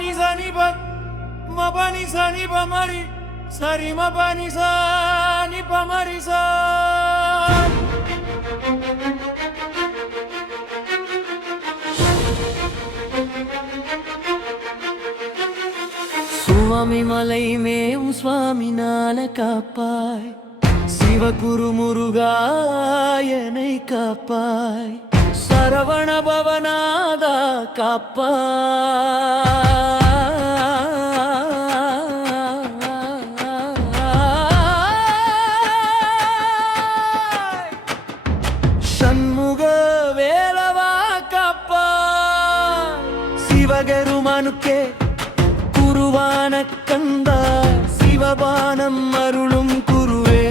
ni sa ni pa ma pa ni sa ni pa mari sari ma pa ni sa ni pa mari sa. சுவாமி மலை மேவும் சுவாமி நான காப்பாய், சிவகுரு முருகாயனை காப்பாய், சரவண பவநாதா காப்பாய். சண்முக வேலவா காப்பாய், சிவகருமானுக்கே குருவான கந்தா, சிவபானம் அருளும் குருவே,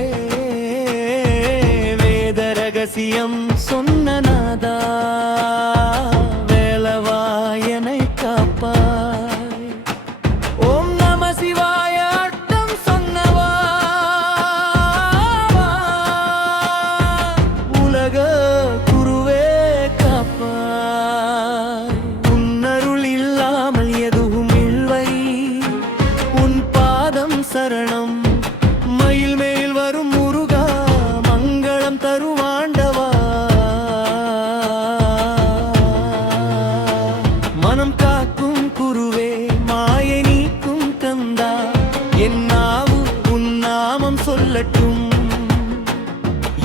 வேத ரகசியம் சொன்ன நாதா, வேலவாயனை காப்பாய். ஓம் நம சிவாய அட்டம் சொன்னவா, உலக குருவே காப்பாய். உன்னருள் இல்லாமல் எதுவும் இல்லை, உன் பாதம் சரணம். மயில் மேல் வரும் முருகா, மங்களம் தருவாண்டவா. மனம் காக்கும் குருவே, மாயை நீக்கும் கந்தா, என் நாவு உன் நாமம் சொல்லட்டும்,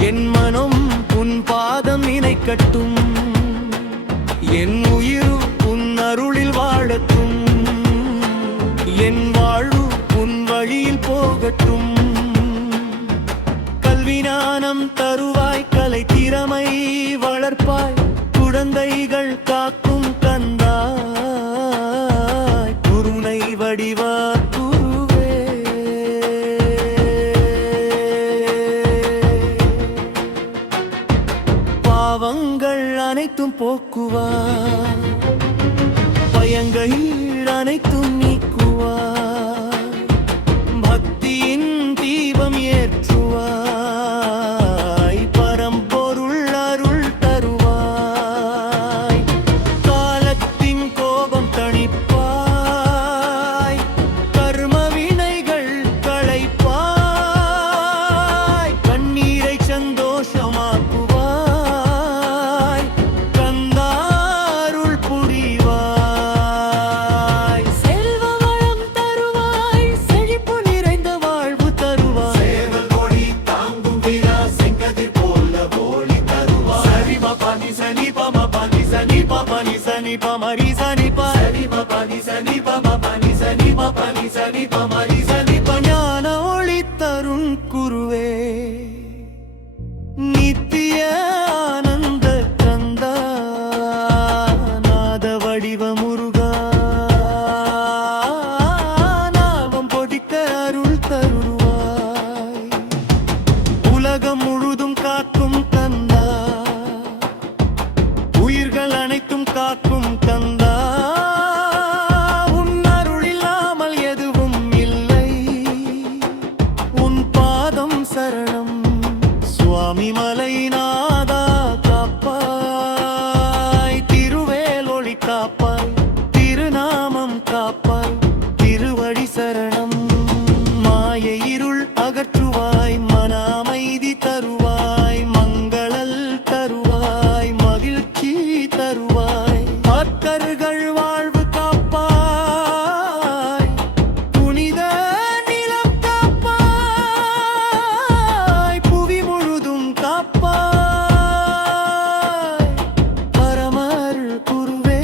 என் மனம் உன் பாதம் நினைக்கட்டும், என் உயிர் உன் அருளில் வாழட்டும், என் வாழ்வு உன் வழியில் போகட்டும். கல்வி ஞானம் தருவாய், கலை திறமை வளர்ப்பாய், குழந்தைகள் காக்கும் கந்தாய், குருணை வடிவா குருவே. பாவங்கள் அனைத்தும் போக்குவாய், பயங்கள் அனைத்தும் நீக்குவாய், பக்தியின் தீபம் ஏற்றுவாய், பரம்பொருள் அருள் தருவாய், காலத்தின் கோபம் தணிப்பாய், கர்ம வினைகள் களைப்பாய், கண்ணீரை சந்தோஷமாக்குவாய், கந்தாருள் புரிவாய். செல்வ வளம் தருவாய், செழிப்பு நிறைந்த வாழ்வு தருவாய், சேவல் கொடி தாங்கும் வீரா, செங்கதிர் போல ஒளி தருவாய். சரி ம பனி சனி பம பனி சனி பமனி சனி பமரி சனி ப சரி ம பனி சனி பம பனி சனி ப பனி சனி பமரி சனி ப. ஞான ஒளி தரும் குருவே, நித்திய ஆனந்த கந்தா, நாத வடிவ முருகா, நாவம் பொடிக்க அருள் தருவாய், உலகம் முழுதும் காக்கும் கந்தா, உயிர்கள் அனைத்தும் காக்கும் கந்தா, உன் அருள் இல்லாமல் எதுவும் இல்லை, உன் பாதம் சரணம். சுவாமி மலை நாதா காப்பாய், திருவேலொளி காப்பாய், திருநாமம் காப்பாய், திருவடி சரணம். மாயை இருள் அகற்றுவாய், மன அமைதி தருவாய், மங்களல் தருவாய், மகிழ்ச்சி தருவாய், பக்தர்கள் வாழ்வு காப்பாய், புனித நிலம் காப்பாய், புவி முழுதும் காப்பாய், பரமருள் குருவே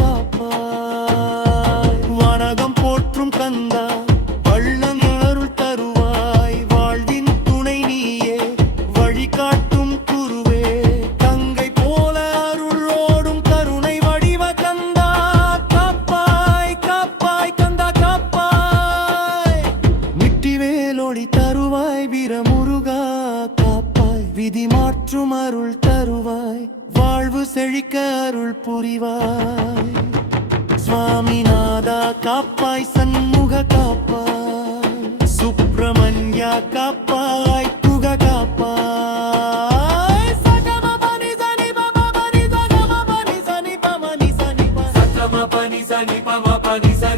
காப்பாய். வணக்கம் போற்றும் கந்தா, வள்ளம் அருள் தருவாய், வாழ்வின் துணை நீயே, வழிகாட்டும் குருவே, கங்கை போல அருளோடும் கருணை வடிவ கந்தா, காப்பாய் காப்பாய் கந்தா காப்பாய். மிட்டி வேலொளி தருவாய், வீரமுருகா காப்பாய், விதி மாற்றும் அருள் தருவாய், வாழ்வு செழிக்க அருள் புரிவாய். சுவாமிநாதா காப்பாய், சண்முக காப்பாய், சுப்பிரமணியா காப்பாய், குக காப்பாய். சகம பனி சனி பம பனி சகம பனி சனி பமனி சனி ப சகம பனி சனி பம பனி சனி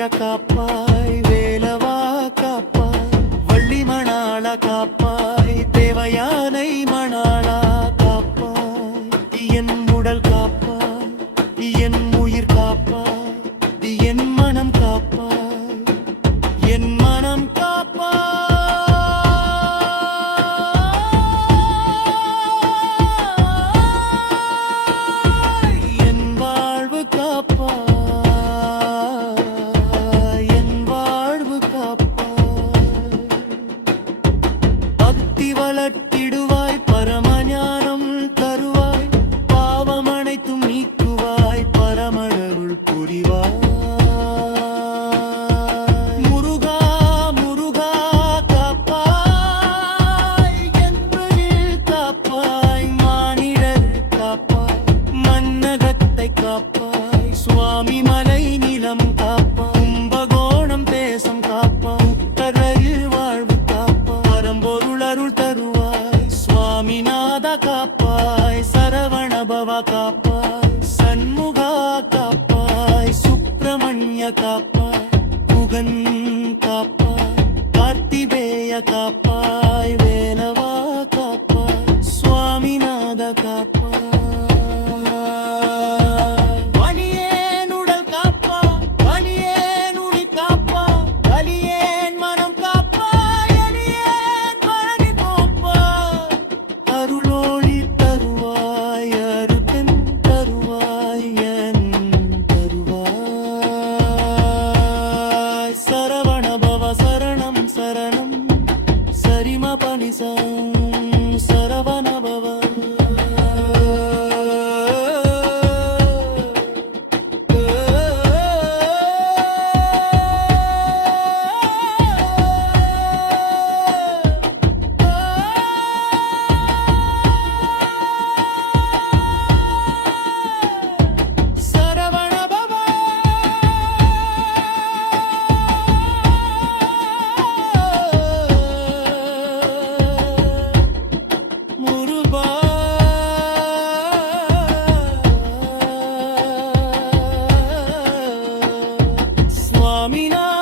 வேலையா காப்பாய் வேலவா காப்பாய் வள்ளி மணாளா காப்பாய் தேவயானை மணாளா காப்பாய் என் உடல் காப்பாய் என் உயிர் காப்பாய் என் மனம் காப்பாய் என் மனம் காப்பாய் என் வாழ்வு காப்பாய் என் வாழ்வு காப்பாய் பக்தி வளர்த்திடுவாய் பரமஞானம் தருவாய் பாவம் அனைத்தும் நீக்குவாய் பரமனருள் புரிவாய் முருகா முருகா காப்பாய் என்பதில் காப்பாய் மானிடர் காப்பாய் மன்னகத்தை காப்பாய் சுவாமி மலை நிலம் காப்பாய் கும்பகோணம் தேசம் காப்பாய் உத்தரையில் வாழ்வு காப்பாய் பரம்பொருள் அருள் தருவாய் சுவாமிநாத காப்பாய் சரவண பவ காப்பாய் சண்முகா காப்பாய் சுப்பிரமணிய காப்பாய் முகன் காப்பாய் கார்த்திபேய காப்பாய் வேலவா காப்பாய் சுவாமிநாத காப்பாய் பணியேன் உடல் காப்பாய் பணியேன் உனி காப்பாய் பலியேன் மனம் காப்பாய் எலியேன் மனதி காப்பாய் அருளோழி தருவாய் அருகன் தருவாய் என் தருவாய் சரவண பவ சரணம் சரணம் சரிம பனிசம் சரவண பவ சரவண பவ முருகா சுவாமிநாத